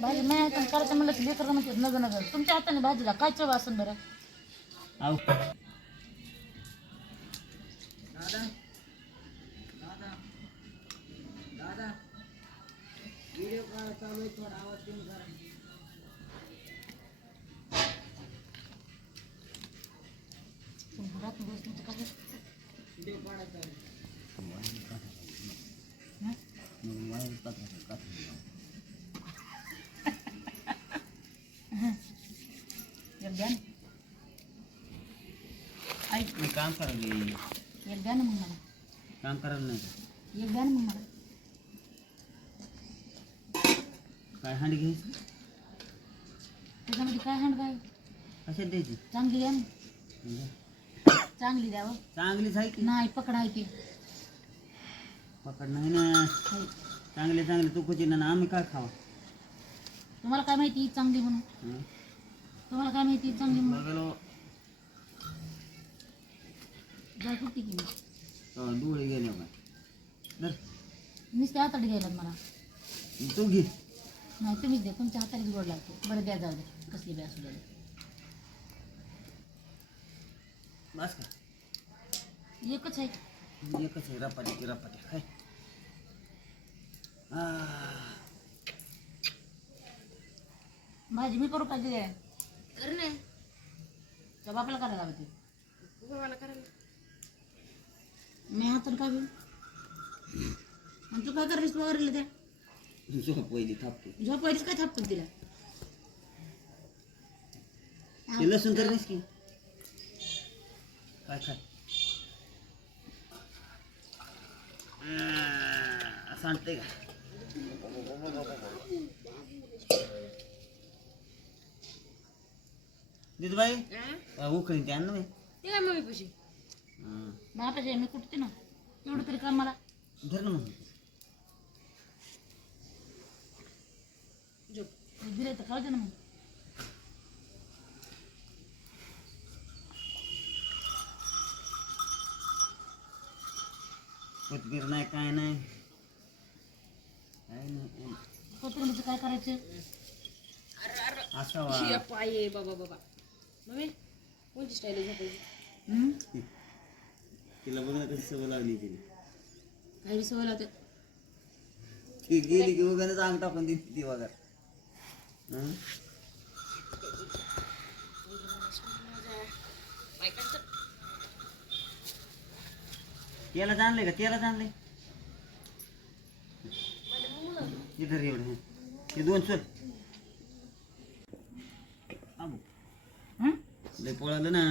भाजी मी हाताने करायचं म्हणलं की लेकर म्हणतात नग नग तुमच्या हाताने भाजीला काय चव असेल बरं? घरात हं? मग वायर पात्र कापून एक द्या ना. ऐक मी काम करायला एक द्या ना मग मला. काम करायला नाही का? एक द्या ना मग मला. काय हांडी घ्यायची त्याच्यामध्ये काय हांड काय? कशात द्यायची? चांगली द्या ना. म्हणजे? चांगली द्यावं चांगलीच आहे की? नाही पकडाय की पकड नाही ना. चांगले चांगले तू कुची ना आम्ही काय खावा? तुम्हाला काय माहिती चांगली म्हणून? हं? तुम्हाला काय माहिती चांगली म्हणून? डोळे गेले बघा धर. नुसते हातात घ्यायला मला. तू घे. नाही तुम्हीच द्या. तुमच्या हातानेच गोड लागते बरं द्या जाऊ द्या कसली बी असू द्या. बस का? एकच आहे. एकच आहे. रपाटी की रपाटी काय भाजी मी करू पाहिजे त्या बापाला करायला हवं ते मी हातून काय घेऊ आणि तू काय करायलीस वगैरे त्या? झोप पहिली थापते. झोप पहिलीच काय थापतो तिला? ते लसूण नाहीस की? काय काय आह, सांगते का? दिदबाई उकळीन ते अन्न बाई. हं. बापाचे मी कुठते ना? एवढं तरी काम मला. धर ना मग. दिले तर ना मग. कोथबीर नाही काय नाही. काय नाही कोथिंबीरचं काय करायचं? असावा. पाये बाबा बाबा. मम्मी कोणती स्टाईल झोपायची? हं? तिला बघ ना कशी सवय लागली तिने काही सवय लावते. ती गेली की उगाच अंग टाकून दिली ती वगैरे हं? तेला जाणले का? तेला जाणले इधर एवढे हं. हे दोन चल. आबू हं? लय पळालं ना.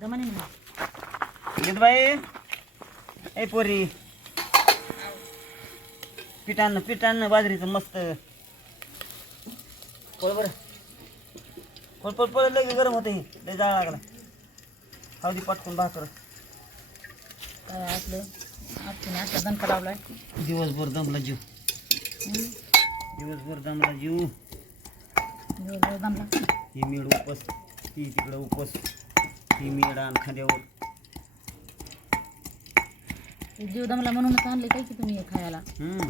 जमाने ना येत बाई ए पोरी. पिठानं पिठानं बाजरीचं मस्त. पळ बरं. पळ पळ पळ लगे गरम होतं हे लय जाळ लागला. खाऊ दे पटकून भाकर आपलं? आपण आता दणका लावलाय. दिवसभर दमला जीव? दिवसभर दमला जीव. दिवसभर दमला. ही मेड उपस. ती तिकडं उपस. ती मेड आण खांद्यावर. जीव दमला म्हणूनच आणले काय की तुम्ही हे खायला? हम्म.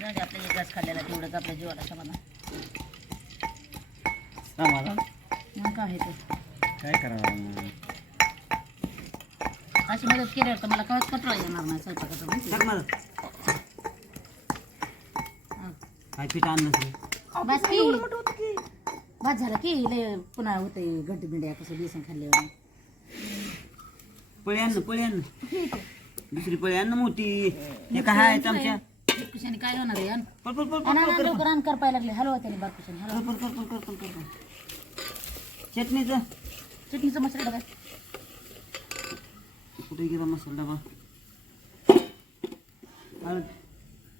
जाऊ दे आपल्या एकाच खाल्ल्याला तेवढंच आपल्या जीवाला समाधान. आम्हाला मग काय आहे ते? काय करावं अशी मदत केल्यावर तर मला कळत कटळा येणार नाही स्वयंपाकाचं माहिती टाक मला. हा. काय पीठ आणलं तुला बस की. बस झालं की लय पुन्हा होते गड्डी बिंड्या कसं बेसन खाल्ल्यावर. पळी आण ना पळी आण ना. दुसरी पळी आण ना मोठी. हे काय आहे चमच्या कशाने काय होणार आहे पळ पळ पळ पळ आणि आणि लवकर लागले. हलवा त्याने हलवा. चटणीचं. चटणीचा मसाला कुठे गेला मसाला डबा?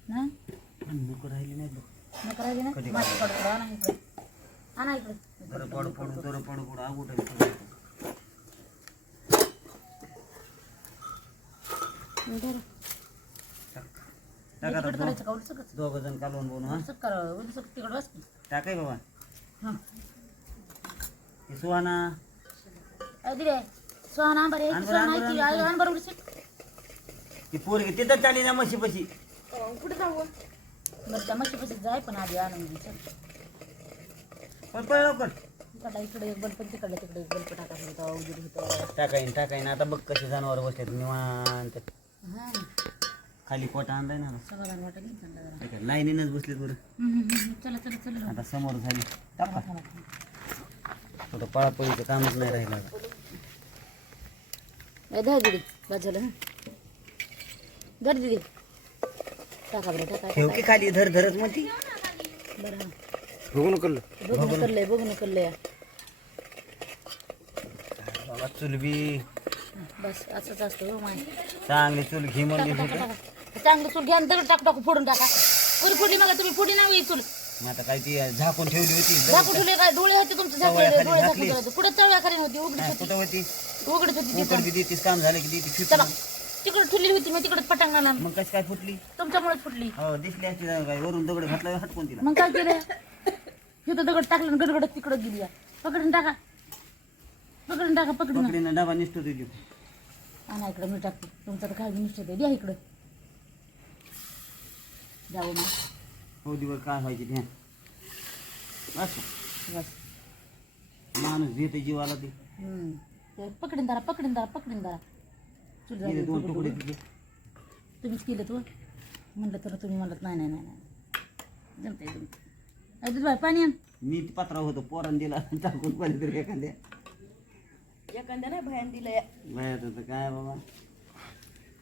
ना? राहिली नाही बघ. ना? आणा इकडे. आणा इकडे. पडू पडू पडू पडू. बरं. टाक टाका तिकडे करायचं का उलसं दोघ जण कालवून बोलू उलसं कर. उलसं तिकडे बस की. टाकाय बाबा. सुहाना. उलसं ती पोरगी तिथं चाली ना म्हशी पशी कुठे जाऊ? बरं त्या मच्छी पशी जाय पण आधी चल. पण पळ लवकर. इकडं इकडे एक बल्ब तिकडे तिकडे एक बल्ब टाकायचं होतं उजेड होतं टाकाईन टाकाईन आता बघ कसे जनावर बसलेत निवांत. खाली पोट आणलाय ना. वाटत नाही लाईनीनच बसलेत बरं. चला चला चला आता समोर झाली. टाका. थोडं पळापळीचं कामच नाही राहिलं आता. दिदी बाजूला हं. धर दिदी. टाका बरं टाका ठेव की खाली धर धरच म्हणती बरं हां. बघू नकल बघून करलंय बघून करलंय बाबा चुल बी बस असंच असतं हो माय. चांगली चूल घे म्हणली टाका, होती टाका, टाका. चांगलं चूल घ्या दगड टाक टाकू फोडून टाका. पुरी फोडली मग तुम्ही फोडी नाही चूल मग आता काय ती झाकून ठेवली होती झाकू ठेवले काय? डोळे होते तुमचे झाकले डोळे झाकून पुढे चवळ्या खाली होती उघडीच होती. कुठं होती? उघडीच होती उकड तिथं बी देतीस काम झालं की देती चला तिकडे ठुली होती मी तिकडे पटांगणाला मग कशी काय फुटली? तुमच्यामुळेच फुटली. हो दिसली असती ना काय वरून दगड घातला हटकून तिला. मग काय केलं? तिथं दगड टाकलं आणि गडगडत तिकडे गेली पकडून टाका. पकडून टाका पकडून. पकडीनं डबा निसतो तुझी आणा इकडं मी टाकतो. तुमचं तर काय निश्चित आहे? द्या इकडं. जाऊ मग. हो दिवस काय व्हायची ध्यान असं बस. माणूस देते जीवाला ते. हम्म. ते पकडीन दारा पकडीन दारा पकडीन दारा चूल झाली गेले दोन तुकडं. तिथे. तुम्हीच केलं तू म्हणलं तर तुम्ही म्हणत नाही नाही नाही नाही. जमते जमते अजित बाय पाणी आण. मी ते पत्रा होतो पोरान दिला टाकून कोणीतरी एखाद्या. एखाद्या नाही भयान दिलंय बाहेर होतं काय बाबा.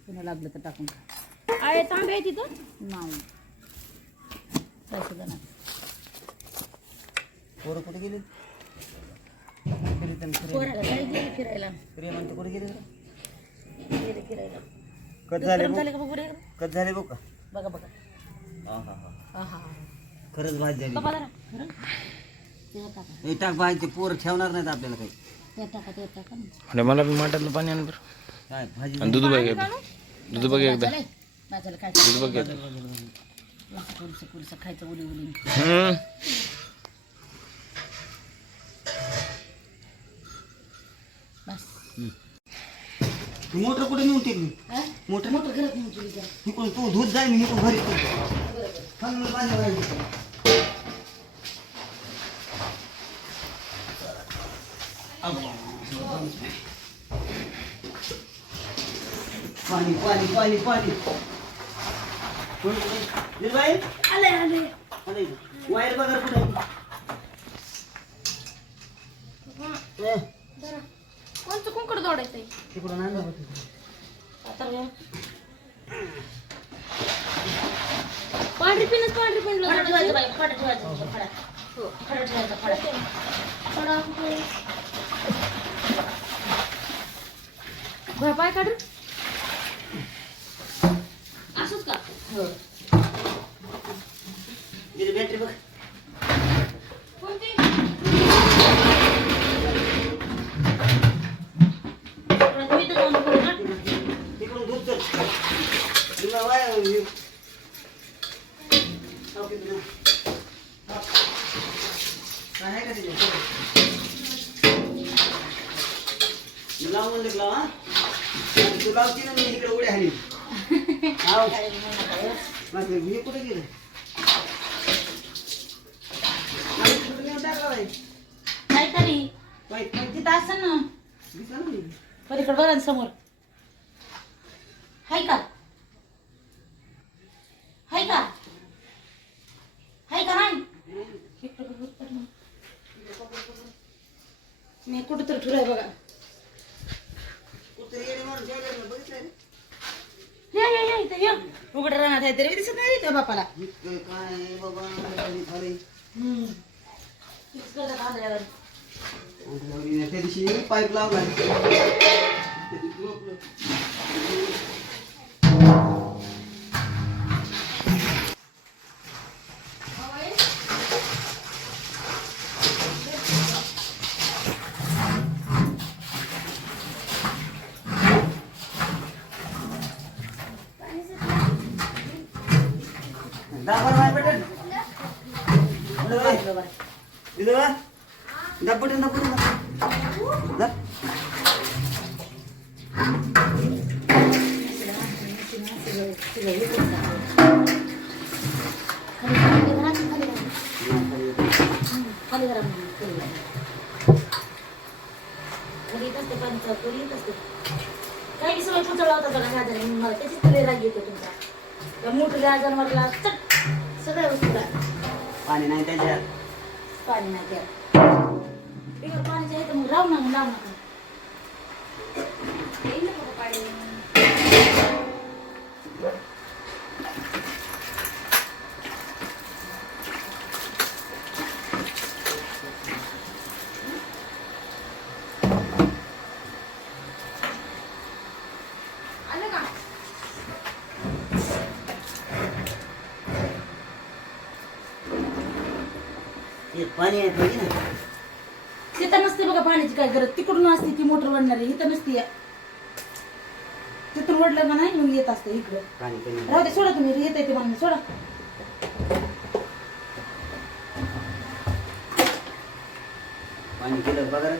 पुन्हा लागलं तर टाकून. आहे तांबे आहे तिथं. नाही. नाही पोरं कुठे गेली. पोराला काय गेली फिरायला? कुठे गेली गेले फिरायला. कट झाले गरम बघ. झाले का बघू रे? कट झाले बघ का? बघा बघा. हा हा हा. हा हा. खरंच भाजी झाली. खरं टाका हे? टाक भाजी ते पोरं ठेवणार नाहीत आपल्याला काही. टाका ते टाका मला बी माठातलं पाणी आण बरं. काय भाजी आणि दूध बघ एकदा. दूध बघ एकदा. बाजारला काय दूध बघ एकदा. पुरसं पुरसं खायचं उली उली हम्म. बस तू मोटर कुठे नेऊन टेकली हा? मोटर मोठं घरात नेऊन ठेवली त्या. इकडून तू दूध जाय मी इकडून घरी पाणी पाणी पाणी पाणी आले आले आले वायर बघा कुठे कोणचं कुंकड दौडायचंय तिकडून आणलं. आता. पांढरी पिनच पांढरी पिन फडा ठेवायचं बाई, फडा ठेवायचं फडा. हो, फडा ठेवायचा, फडा. पाय काढ असंच का हो. गेली बॅटरी बघ तुला? मी लावून ना मी इकडे उड्या हाणी हाव. कुठे काहीतरी. तिथं असं ना. पलीकडे बघा ना समोर. हाय का? हाय का? हाय का नाही मी कुठं तर ठुराय बघा कुठे येडे मारून ठेवले ना, बघितलं रे? या या या इथं या. उघड राहणार आहे तरी. दिसत नाही त्या बापाला. इतकं काय आहे बाबा? खाली खाली. हम्म. त्या दिवशी पाईप लावला येत असते. काही सगळं पुतळा होता बघा गाजर मला त्याचीच तुला राग येतो तुमचा त्या मोठं गाजर म्हटला चट सगळ्या वस्तू काय पाणी नाही त्याच्यात. पाणी नाही त्यात. बिगर पाण्याच्या इथं मग राहू नका लावू नका येईल ना बाबा पाणी आलं का पाणी आहे पाहिजे ना. तिथं नसते बघा पाण्याची काय गरज. तिकडून असते ती मोटर वडणारी इथं नसते. तिथून वडलं का नाही मग येत असते इकडं. पाणी कमी राहू दे सोडा तुम्ही येत येते म्हणून सोडा. पाणी केलं बघा रे.